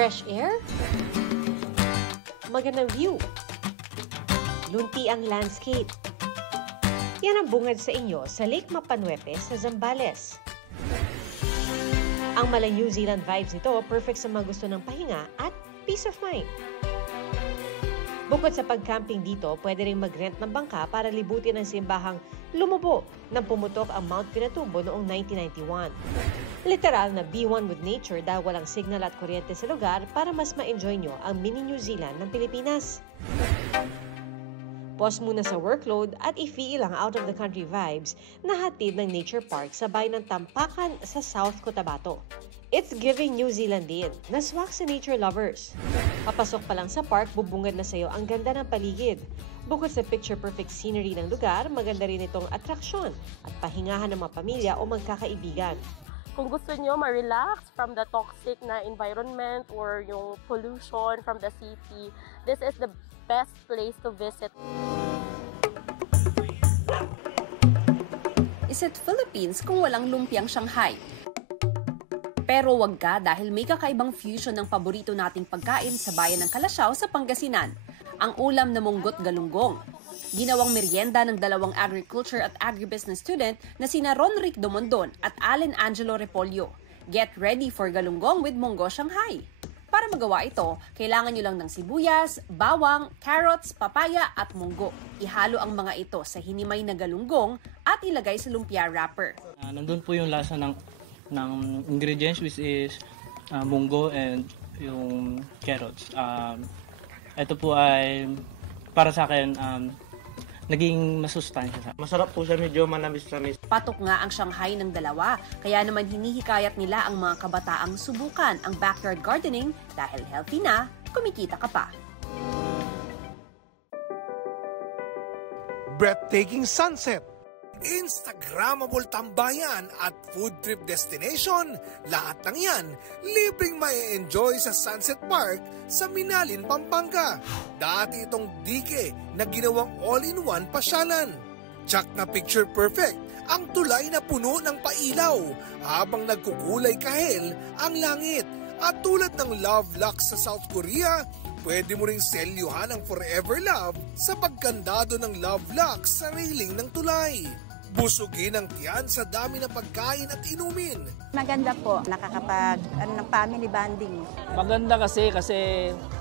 Fresh air? Magandang view. Lunti ang landscape. Yan ang bungad sa inyo sa Lake Mapanuepe sa Zambales. Ang mala New Zealand vibes nito, perfect sa mga gusto ng pahinga at peace of mind. Bukod sa pag-camping dito, pwede rin mag-rent ng bangka para libutin ang simbahang lumubo nang pumutok ang Mount Pinatubo noong 1991. Literal na be one with nature dahil walang signal at kuryente sa lugar para mas ma-enjoy nyo ang mini New Zealand ng Pilipinas. Pause muna sa workload at i-feel ang out-of-the-country vibes na hatid ng nature park sa bayan ng Tampakan sa South Cotabato. It's giving New Zealand din, naswak sa nature lovers. Papasok pa lang sa park, bubungad na sa'yo ang ganda ng paligid. Bukod sa picture-perfect scenery ng lugar, maganda rin itong atraksyon at pahingahan ng mga pamilya o magkakaibigan. Kung gusto nyo ma-relax from the toxic na environment or yung pollution from the city, this is the best place to visit. Is it Philippines kung walang lumpiang Shanghai? Pero wag ka dahil may kakaibang fusion ng paborito nating pagkain sa bayan ng Calasiao sa Pangasinan, ang ulam na munggot galunggong. Ginawang merienda ng dalawang agriculture at agribusiness student na sina Ronric Domondon at Allen Angelo Repolio. Get ready for galunggong with munggo Shanghai. Para magawa ito, kailangan nyo lang ng sibuyas, bawang, carrots, papaya at munggo. Ihalo ang mga ito sa hinimay na galunggong at ilagay sa lumpia wrapper. Nandun po yung lasa ng ingredients which is munggo and yung carrots. Ito po ay para sa akin naging masustansya. Masarap po siya, medyo manamis-namis. Patok nga ang Shanghai ng dalawa, kaya naman hinihikayat nila ang mga kabataang subukan ang backyard gardening dahil healthy na, kumikita ka pa. Breathtaking sunset, Instagrammable tambayan at food trip destination, lahat ng yan libreng ma-enjoy sa Sunset Park sa Minalin, Pampanga. Dati itong dike na ginawang all-in-one pasyalan. Tsak na picture perfect ang tulay na puno ng pailaw habang nagkukulay kahel ang langit. At tulad ng Love Lux sa South Korea, pwede mo ring selyuhan ang forever love sa pagkandado ng Love Lux sa railing ng tulay. Busugin ang tiyan sa dami ng pagkain at inumin. Maganda po, nakakapag ng family bonding. Maganda kasi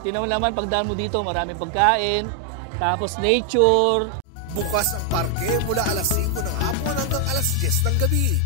tinaw naman pagdaan mo dito, maraming pagkain, tapos nature. Bukas ang parke mula alas 5 ng hapon hanggang alas 10 ng gabi.